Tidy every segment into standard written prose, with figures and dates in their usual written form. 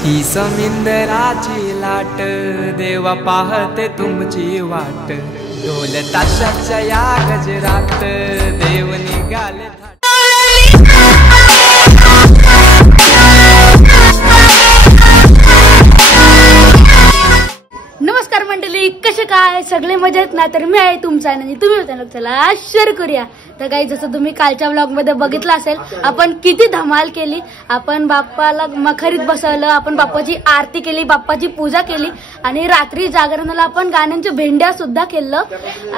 ही समिंदराची लाट देवा पाहते तुमची वाट ढोल ताशाच्या या गजरात देव निघाले। नमस्कार मंडळी, कसे काय सगळे मजेत ना? तर मी आहे तुमचा आणि तुम्ही होता चला शेअर करूया। तर काही जसं तुम्ही कालच्या ब्लॉग मध्ये बघितलं असेल, आपण किती धमाल केली। आपण बाप्पाला मखरीत बसवलं, आपण बाप्पाची आरती केली, बाप्पाची पूजा केली आणि रात्री जागरणाला आपण गाण्यांच्या भेंड्या सुद्धा केलं।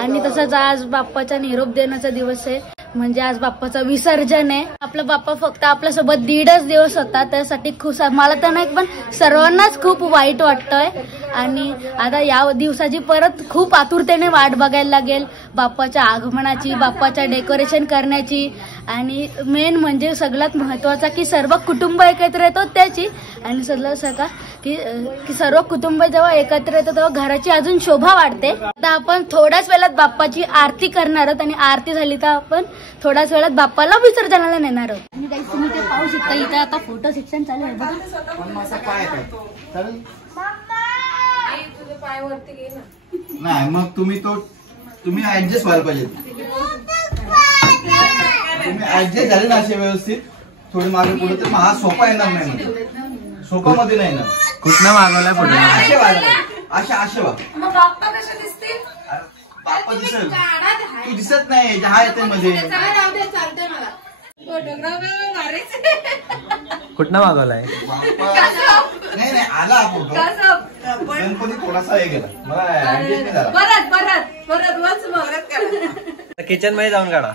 आणि तसंच आज बाप्पाचा निरोप देण्याचा दिवस आहे, म्हणजे आज बाप्पाचं विसर्जन आहे। आपला बाप्पा फक्त आपल्यासोबत 1.5 दिवस होता, त्यासाठी खुश मला तर नाही पण सर्वांनाच खूप वाईट वाटतंय। आणि आता या दिवसाची परत खूप आतुरतेने वाट बघायला लागेल, बाप्पाच्या आगमनाची, बाप्पाच्या डेकोरेशन करण्याची आणि मेन म्हणजे सगळ्यात महत्वाचा की सर्व कुटुंब एकत्र येतो त्याची। आणि सगळं की सर्व कुटुंब जेव्हा एकत्र येतो तेव्हा घराची अजून शोभा वाढते। आता आपण थोड्याच वेळात बाप्पाची आरती करणार आहोत आणि आरती झाली तर आपण थोड्याच वेळात बाप्पाला विसर्जनाला नेणार आहोत। आणि काही तुम्ही ते पाहू शकता, इथे आता फोटो सेक्शन चालू आहे बघा। नाही मग तुम्ही ऍडजस्ट व्हायला पाहिजे। तुम्ही ऍडजस्ट झाले ना असे व्यवस्थित थोडी मागे पुढे, तर हा सोपा येणार नाही, सोपा मध्ये नाही ना। कुठनं मागवलाय फोटो? असे बाप्पा कसे दिसतील? बाप्पा दिसेल, तू दिसत नाही हा येते मध्ये। कुठनं मागवलाय? नाही आला फोटो, गणपती थोडासा हे गेला, मला ऍडजस्ट नाही झाला। किचन मध्ये जाऊन काढा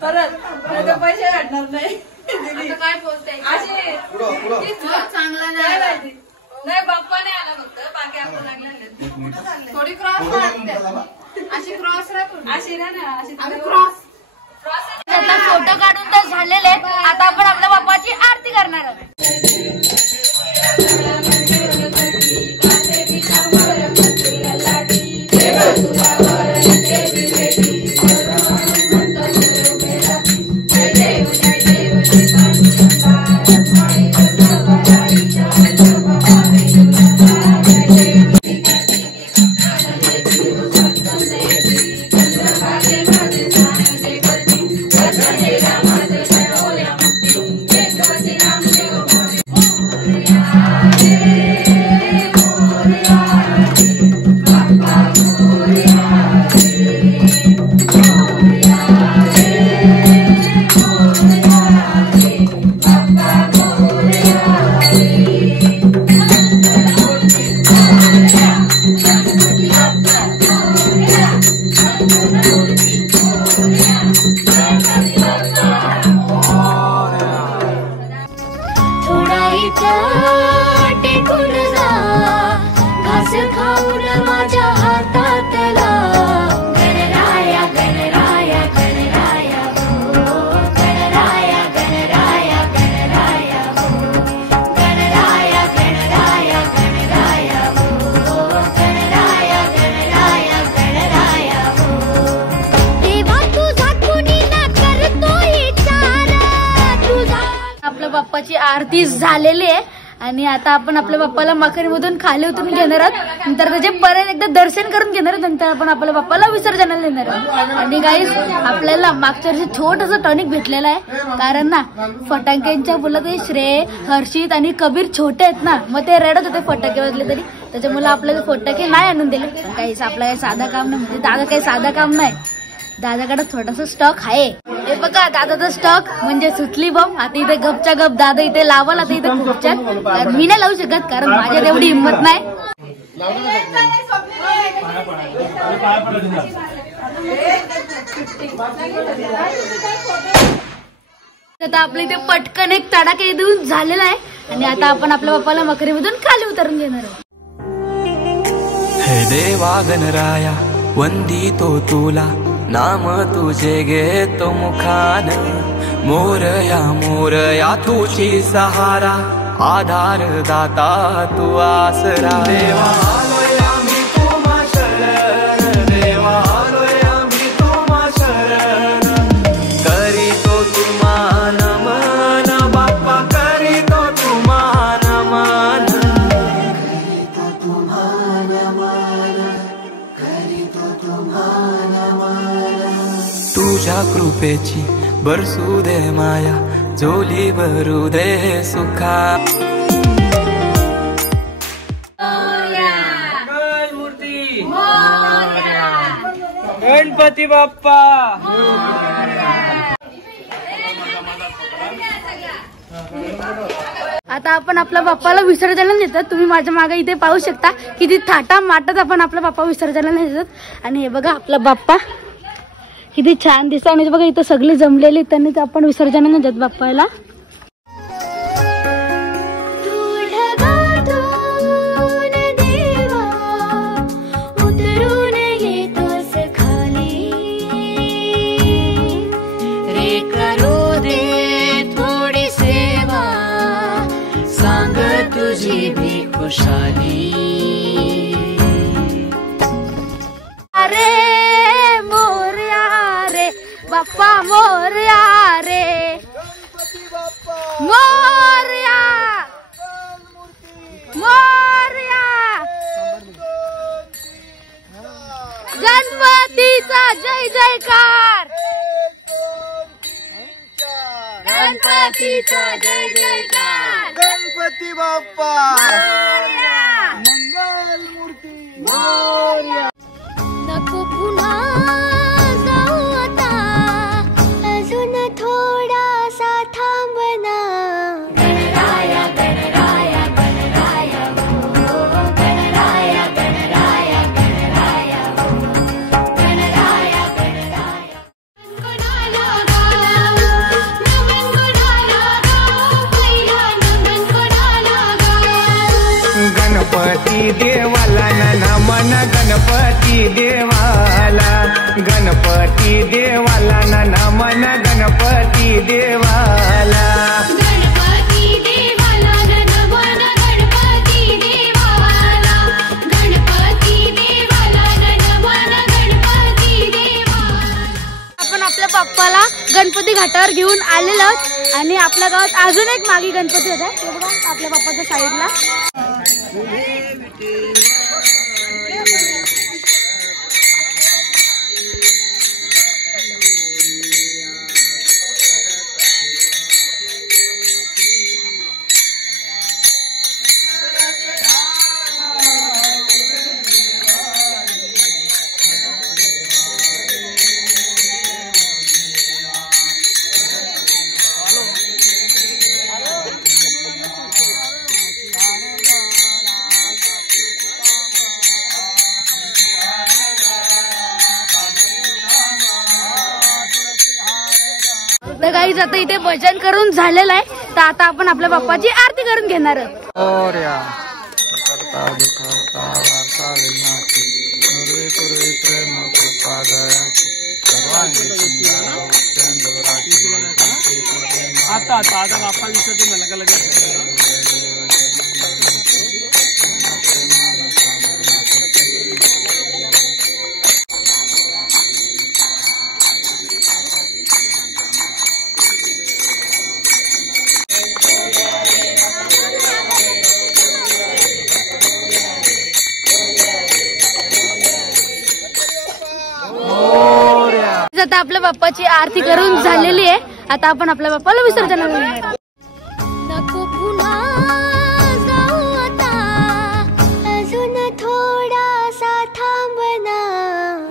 परत पैसे काढणार नाही। काय पोचते चांगला नाही बाप्पा नाही आला, फक्त बाकी आपण लागले थोडी क्रॉस अशी क्रॉस अशी ना अशी क्रॉस। आता फोटो काढून तर झालेले, आता आपण आपल्या बाप्पाची आरती करणार आहोत। बाप्पाची आरती झालेली आहे आणि आता आपण आपल्या बाप्पाला मखरीमधून खाली उतरून घेणार आहोत, नंतर त्याचे परत एकदा दर्शन करून घेणार आहोत, नंतर आपण आपल्या बाप्पाला विसर्जनाला नेणार आहोत। आणि गाईस आपल्याला मागच्या वर्षी छोटंसं टॉनिक भेटलेलं आहे, कारण ना फटाक्यांच्या मुलं श्रेय, हर्षित आणि कबीर छोटे आहेत ना, मग ते रडत होते फटाके वाजले तरी, त्याच्यामुळे आपल्याला फटाके नाही आणून दिले। काहीच आपलं काही साधा काम नाही, म्हणजे दादा काही साधा काम नाही, दादाकडे थोडासा स्टॉक आहे। हे बघा दादाचा स्टॉक म्हणजे सुचली बॉम्ब। आता इथे गपच्या गप दादा इथे लावाल, आता इथे खूपच्यात मी नाही लावू शकत कारण माझ्यात एवढी हिंमत नाही। आता आपल्या इथे पटकन एक तडाखे देऊन झालेला आहे आणि आता आपण आपल्या बाप्पाला मखरीमधून खाली उतरून घेणार आहोत। हे देवा गणराया वंदितो तुला, नाम तुझे घेतो मुखान, मोरया तुझी सहारा, आधार दाता तू आसरा। देवा आलोय आम्ही तुम्हा शरण, देवा आलोय आम्ही तुम्हा शरण, करीतो तुम्हा नमन बाप्पा, करीतो तुम्हा नमन। कृपेची बरसू दे माया, झोली भरू दे सुखा। गणपती बाप्पा आता आपण आपल्या बाप्पाला विसर्जनाला नेतात। तुम्ही माझ्या मागे इथे पाहू शकता किती थाटा माटात आपण आपला बाप्पा विसर्जनाला नेतात। आणि हे बघा आपला बाप्पा किती छान दिसतो। आणि बघा इथं सगळे जमलेले, त्यांनी आपण विसर्जनाला नेतात बाप्पाला। तुझी भी खुशाली। अरे मोरया रे बाप्पा मोरया रे, मोरया मोरया, गणपतीचा जय जयकार, गणपतीचा जय जयकार, गणपती बाप्पा मंगल मूर्ती मोरया। नको पुन्हा जाऊ आता, अजून थोडासा थांबना। गणराया गणराया गणराया हो, गणराया गणराया गणराया हो, गणराया गणराया। कोणाला गाऊ नमन, कोणाला गाऊ पहिला नमन, कोणाला गाऊ गणपती देवाला नमन, गणपती देवाला, गणपती देवाला नमन, गणपती देवाला, गणपती देवाला नमन, गणपती देवाला, गणपती देवाला नमन, गणपती देवाला। आपण आपल्या बाप्पाला गणपती घाटावर घेऊन आलेलो आहोत। आणि आपल्या गावात अजून एक मागे गणपती होता, ते बघा आपल्या बाप्पाच्या साईडला। तर गाईज आता इथे भजन करून झालेलं आहे, तर आता आपण आपल्या बाप्पाची आरती करून घेणार आहोत। मोरया करता दुखता वार्ता विनाची, पूर्वी पूर्वी प्रेम कृपा दयाची, सर्वांगी सुंदर चंद्राची। आता बाप्पा विसर्जन झालं का लगेच? आता आपल्या बाप्पाची आरती करून झालेली आहे, आता आपण आपल्या बाप्पाला विसर्जन करणार। नको पुन्हा जाऊ आता, अजून थोडासा थांबना।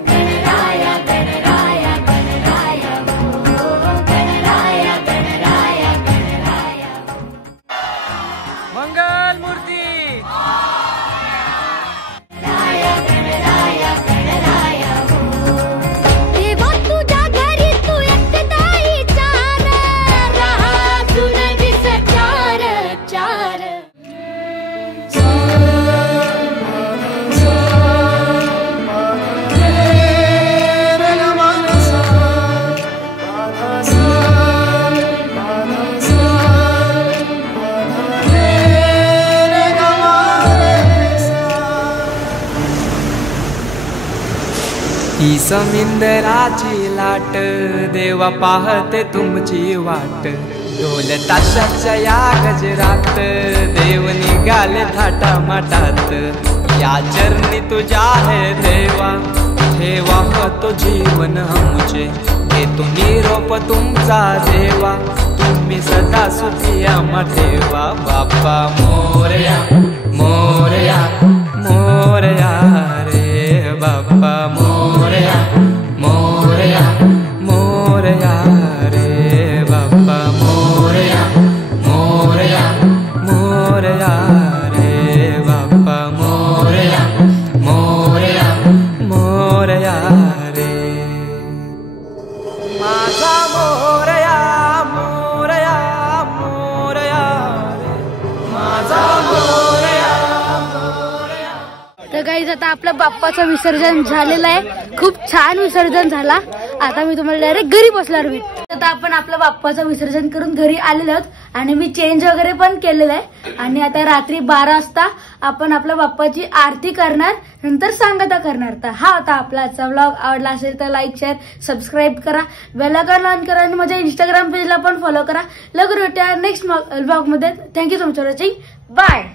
गणराया गणराया गणराया हो, गणराया गणराया गणराया हो। मंगल मूर्ती गणराया गणराया गणराया हो। देवा तुझ्या घरी तू एकटा विचार, राहा तुन विसचार चार। ही समिंदराची लाट, देवा पाहते तुमची वाट, ढोल ताशाच्या या गजरात, देव निघाले थाटा माटात। या चरणी तुझ्या है देवा, ठेवा तो जीवन हमचे, घेतो निरोप तुमचा देवा, तुम्ही सदा सुखी आम्हा ठेवा. बाप्पा मोरया मोरया मोरया रे बाप्पा मोरया मोरया मोरया रे बाप्पा मोरया मोरया मोरया रे बाप्पा मोरया मोरया मोरया रे. माझा मोरया मोरया मोरया रे माझा मोरया. तर गाईज आता आपल्या बाप्पाचं विसर्जन झालेलं आहे, खूप छान विसर्जन झाला. आता मी तुम्हाला डायरेक्ट घरी बसणार भेट. आता आपण आपल्या बाप्पाचं विसर्जन करून घरी आलेलो आहोत आणि मी चेंज वगैरे पण केलेलं आहे. आणि आता रात्री 12 वाजता आपण आपल्या बाप्पाची आरती करणार, नंतर सांगता करणार. तर हा होता आपला आजचा व्लॉग. आवडला असेल तर लाईक शेअर सबस्क्राईब करा, बेल आयकॉन ऑन करा आणि माझ्या इंस्टाग्राम पेजला पण फॉलो करा. लवकर भेटूया नेक्स्ट व्लॉग मध्ये. Thank you so much for watching. Bye.